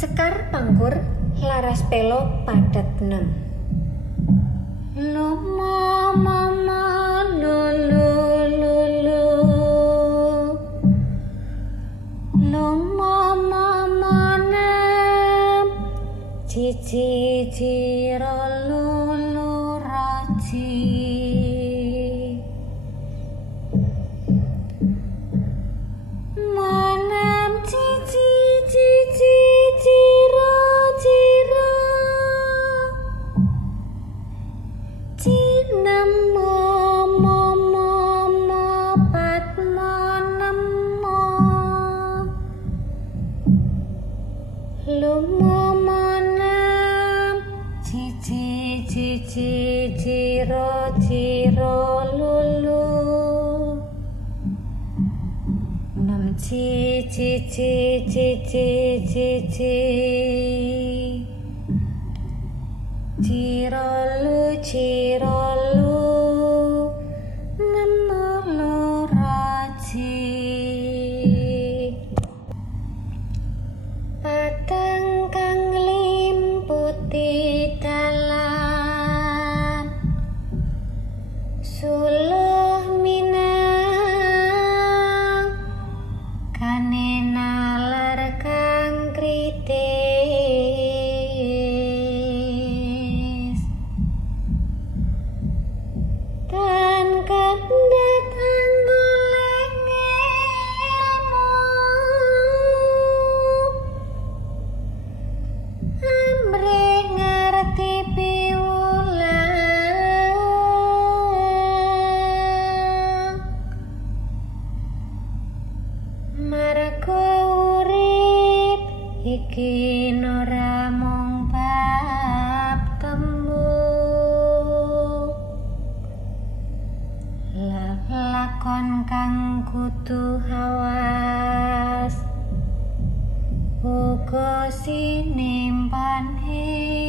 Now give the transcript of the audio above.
Sekar pangkur laras pelo padet nem. Luma mama lulu lulu Luma mama nem. Cici ciro lulu raci ciro ciro lulu. Nam ci ci ci ci ci ci ci Cirolu cirolu iki ora mung bab temu La- lakon kang kudu hawas. Uga sinimpan ing